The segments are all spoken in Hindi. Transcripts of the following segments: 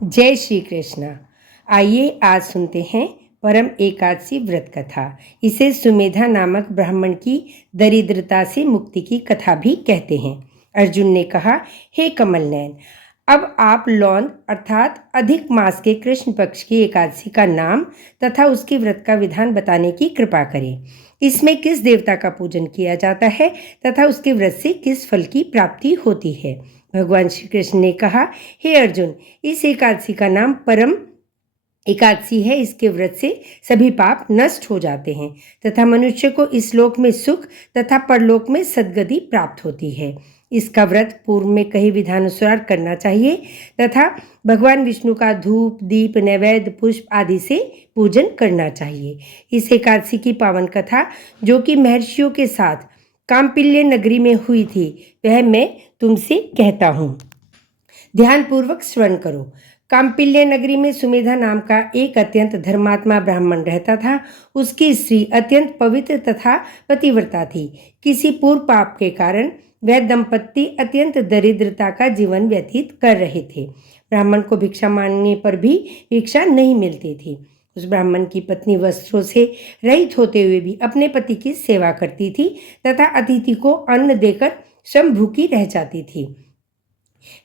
जय श्री कृष्ण। आइए आज सुनते हैं परम एकादशी व्रत कथा। इसे सुमेधा नामक ब्राह्मण की दरिद्रता से मुक्ति की कथा भी कहते हैं। अर्जुन ने कहा, हे कमल नयन, अब आप लौंद अर्थात अधिक मास के कृष्ण पक्ष की एकादशी का नाम तथा उसके व्रत का विधान बताने की कृपा करें। इसमें किस देवता का पूजन किया जाता है तथा उसके व्रत से किस फल की प्राप्ति होती है। भगवान श्री कृष्ण ने कहा, हे अर्जुन, इस एकादशी का नाम परम एकादशी है। इसके व्रत से सभी पाप नष्ट हो जाते हैं तथा मनुष्य को इस लोक में सुख तथा परलोक में सद्गति प्राप्त होती है। इसका व्रत पूर्व में कहे विधानुसार करना चाहिए तथा भगवान विष्णु का धूप दीप नैवेद्य पुष्प आदि से पूजन करना चाहिए। इस एकादशी की पावन कथा जो कि महर्षियों के साथ काम्पिल्य नगरी में हुई थी, वह मैं तुमसे कहता हूँ। ध्यानपूर्वक श्रवण करो। काम्पिल्य नगरी में सुमेधा नाम का एक अत्यंत धर्मात्मा ब्राह्मण रहता था। उसकी स्त्री अत्यंत पवित्र तथा पतिव्रता थी। किसी पूर्व पाप के कारण वह दंपत्ति अत्यंत दरिद्रता का जीवन व्यतीत कर रहे थे। ब्राह्मण को भिक्षा मांगने पर भी भिक्षा नहीं मिलती थी। उस ब्राह्मण की पत्नी वस्त्रों से रहित होते हुए भी अपने पति की सेवा करती थी तथा अतिथि को अन्न देकर श्रम भूखी रह जाती थी।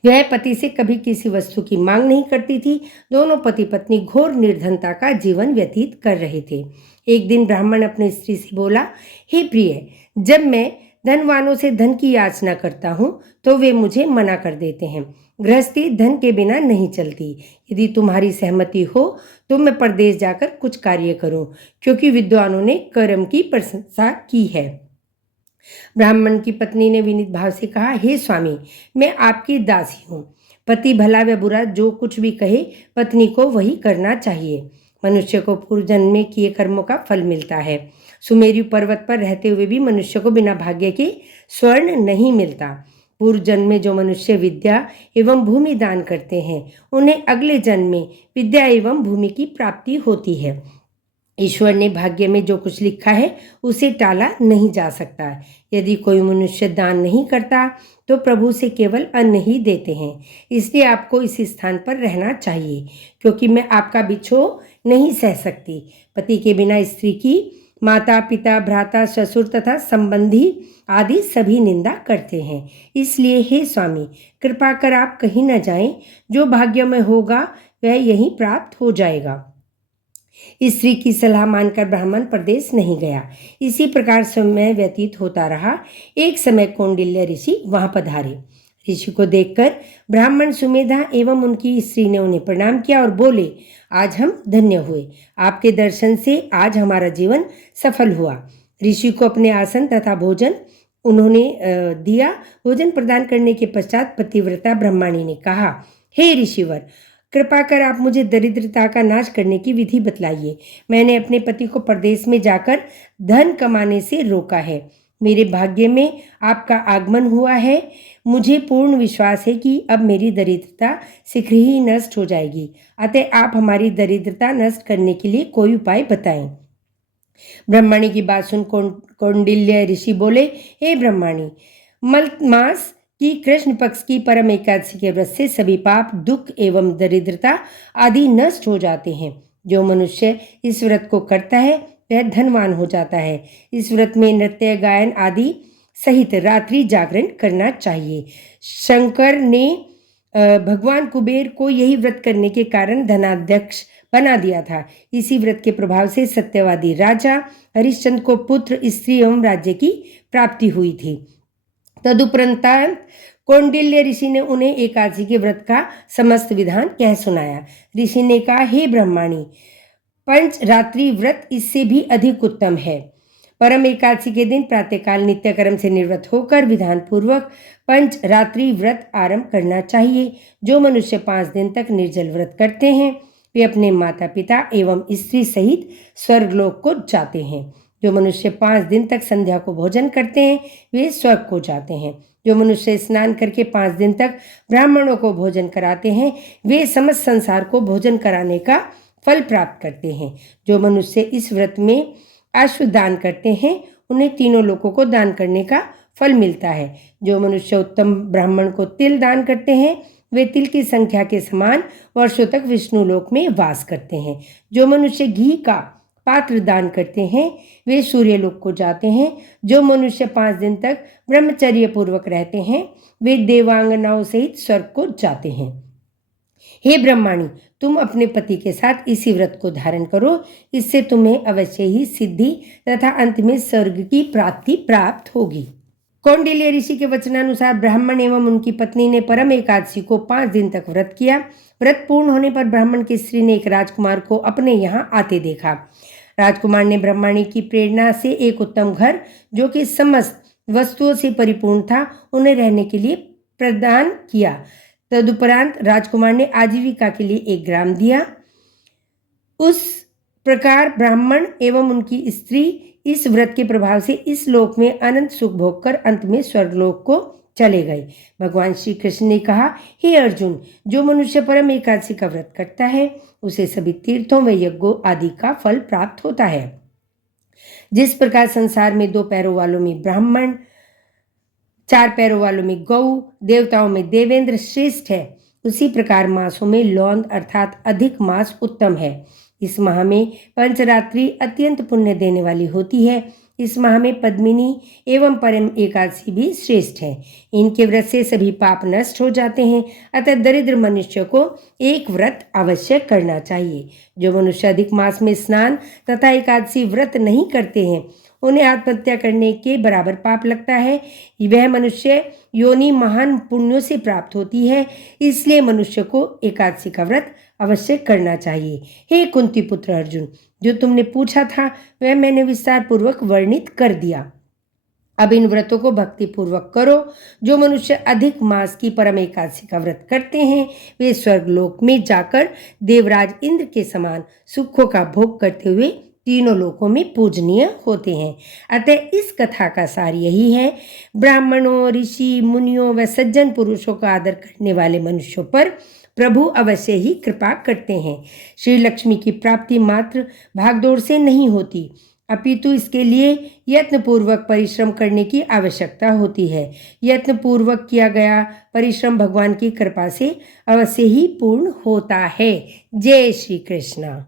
वह पति से कभी किसी वस्तु की मांग नहीं करती थी। दोनों पति पत्नी घोर निर्धनता का जीवन व्यतीत कर रहे थे। एक दिन ब्राह्मण अपनी स्त्री से बोला, हे प्रिय, जब मैं धनवानों से धन की याचना करता हूँ तो वे मुझे मना कर देते हैं। गृहस्थी धन के बिना नहीं चलती। यदि तुम्हारी सहमति हो तो मैं परदेश जाकर कुछ कार्य करूँ, क्योंकि विद्वानों ने कर्म की प्रशंसा की है। ब्राह्मण की पत्नी ने विनीत भाव से कहा, हे स्वामी, मैं आपकी दासी हूँ। पति भला व बुरा जो कुछ भी कहे, पत्नी को वही करना चाहिए। मनुष्य को पूर्व जन्म में किए कर्मों का फल मिलता है। सुमेरु पर्वत पर रहते हुए भी मनुष्य को बिना भाग्य के स्वर्ण नहीं मिलता। पूर्व जन्म में जो मनुष्य विद्या एवं भूमि दान करते हैं, उन्हें अगले जन्म में विद्या एवं भूमि की प्राप्ति होती है। ईश्वर ने भाग्य में जो कुछ लिखा है उसे टाला नहीं जा सकता। यदि कोई मनुष्य दान नहीं करता तो प्रभु से केवल अन्न ही देते हैं। इसलिए आपको इस स्थान पर रहना चाहिए, क्योंकि मैं आपका बिछोह नहीं सह सकती। पति के बिना स्त्री की माता पिता भ्राता ससुर तथा संबंधी आदि सभी निंदा करते हैं। इसलिए हे स्वामी, कृपा कर आप कहीं न जाएं। जो भाग्य में होगा वह यहीं प्राप्त हो जाएगा। स्त्री की सलाह मानकर ब्राह्मण प्रदेश नहीं गया। इसी प्रकार समय व्यतीत होता रहा। एक समय कौंडिल्य ऋषि वहां पधारे। ऋषि को देखकर ब्राह्मण सुमेधा एवं उनकी स्त्री ने उन्हें प्रणाम किया और बोले, आज हम धन्य हुए। आपके दर्शन से आज हमारा जीवन सफल हुआ। ऋषि को अपने आसन तथा भोजन उन्होंने दिया। भोजन प्रदान करने के पश्चात पतिव्रता ब्रह्मणी ने कहा, हे ऋषिवर, कृपा कर आप मुझे दरिद्रता का नाश करने की विधि बतलाइए। मैंने अपने पति को परदेश में जाकर धन कमाने से रोका है। मेरे भाग्य में आपका आगमन हुआ है। मुझे पूर्ण विश्वास है कि अब मेरी दरिद्रता शीघ्र ही नष्ट हो जाएगी। अतः आप हमारी दरिद्रता नष्ट करने के लिए कोई उपाय बताएं। ब्रह्मणी की बात सुन कौंडिल्य ऋषि बोले, हे ब्रह्मणी, मास कि कृष्ण पक्ष की परम एकादशी के व्रत से सभी पाप दुख एवं दरिद्रता आदि नष्ट हो जाते हैं। जो मनुष्य इस व्रत को करता है वह धनवान हो जाता है। इस व्रत में नृत्य गायन आदि सहित रात्रि जागरण करना चाहिए। शंकर ने भगवान कुबेर को यही व्रत करने के कारण धनाध्यक्ष बना दिया था। इसी व्रत के प्रभाव से सत्यवादी राजा हरिश्चंद्र को पुत्र स्त्री एवं राज्य की प्राप्ति हुई थी। तदुपरांत कौंडिल्य ऋषि ने उन्हें एकादशी के व्रत का समस्त विधान कह सुनाया। ऋषि ने कहा, हे ब्रह्मणी, पंच रात्रि व्रत इससे भी अधिक उत्तम है। परम एकादशी के दिन प्रातःकाल नित्य कर्म से निवृत्त होकर विधान पूर्वक पंच रात्रि व्रत आरंभ करना चाहिए। जो मनुष्य 5 दिन तक निर्जल व्रत करते हैं वे अपने माता पिता एवं स्त्री सहित स्वर्गलोक को जाते हैं। जो मनुष्य 5 दिन तक संध्या को भोजन करते हैं वे स्वर्ग को जाते हैं। जो मनुष्य स्नान करके 5 दिन तक ब्राह्मणों को भोजन कराते हैं वे समस्त संसार को भोजन कराने का फल प्राप्त करते हैं। जो मनुष्य इस व्रत में अश्व दान करते हैं उन्हें तीनों लोकों को दान करने का फल मिलता है। जो मनुष्य उत्तम ब्राह्मण को तिल दान करते हैं वे तिल की संख्या के समान वर्षों तक विष्णु लोक में वास करते हैं। जो मनुष्य घी का पात्र दान करते हैं वे सूर्य लोक को जाते हैं। जो मनुष्य 5 दिन तक ब्रह्मचर्य पूर्वक रहते हैं वे देवांगनाओं सहित स्वर्ग को जाते हैं। हे ब्रह्माणी, तुम अपने पति के साथ इसी व्रत को धारण करो, इससे तुम्हें अवश्य ही सिद्धि तथा अंत में स्वर्ग की प्राप्ति प्राप्त होगी। कौंडिल्य ऋषि के वचनानुसार ब्राह्मण एवं उनकी पत्नी ने परम एकादशी को 5 दिन तक व्रत किया। व्रत पूर्ण होने पर ब्राह्मण की स्त्री ने एक राजकुमार को अपने यहाँ आते देखा। राजकुमार ने ब्रह्माणी की प्रेरणा से एक उत्तम घर, जो कि समस्त वस्तुओं से परिपूर्ण था, उन्हें रहने के लिए प्रदान किया। तदुपरांत राजकुमार ने आजीविका के लिए एक ग्राम दिया। उस प्रकार ब्राह्मण एवं उनकी स्त्री इस व्रत के प्रभाव से इस लोक में अनंत सुख भोग कर अंत में स्वर्गलोक को चले गए। भगवान श्री कृष्ण ने कहा, हे अर्जुन, जो मनुष्य परम एकादशी का व्रत करता है उसे सभी तीर्थों व यज्ञों आदि का फल प्राप्त होता है। जिस प्रकार संसार में 2 पैरों वालों में ब्राह्मण, 4 पैरों वालों में गौ, देवताओं में देवेंद्र श्रेष्ठ है, उसी प्रकार मासों में लौंद अर्थात अधिक मास उत्तम है। इस माह में पंचरात्रि अत्यंत पुण्य देने वाली होती है। इस माह में पद्मिनी एवं परम एकादशी भी श्रेष्ठ है। इनके व्रत से सभी पाप नष्ट हो जाते हैं। अतः दरिद्र मनुष्य को एक व्रत अवश्य करना चाहिए। जो मनुष्य अधिक मास में स्नान तथा एकादशी व्रत नहीं करते हैं उन्हें आत्महत्या करने के बराबर पाप लगता है। वह मनुष्य योनि महान पुण्यों से प्राप्त होती है, इसलिए मनुष्य को एकादशी का व्रत अवश्य करना चाहिए। हे कुंती पुत्र अर्जुन, जो तुमने पूछा था वह मैंने विस्तार पूर्वक वर्णित कर दिया। अब इन व्रतों को भक्ति पूर्वक करो। जो मनुष्य अधिक मास की परम एकादशी का व्रत करते हैं वे स्वर्गलोक में जाकर देवराज इंद्र के समान सुखों का भोग करते हुए तीनों लोकों में पूजनीय होते हैं। अतः इस कथा का सार यही है, ब्राह्मणों, ऋषि, मुनियों व सज्जन पुरुषों का आदर करने वाले मनुष्यों पर प्रभु अवश्य ही कृपा करते हैं। श्री लक्ष्मी की प्राप्ति मात्र भागदौड़ से नहीं होती, अपितु इसके लिए यत्नपूर्वक परिश्रम करने की आवश्यकता होती है। यत्नपूर्वक किया गया परिश्रम भगवान की कृपा से अवश्य ही पूर्ण होता है। जय श्री कृष्ण।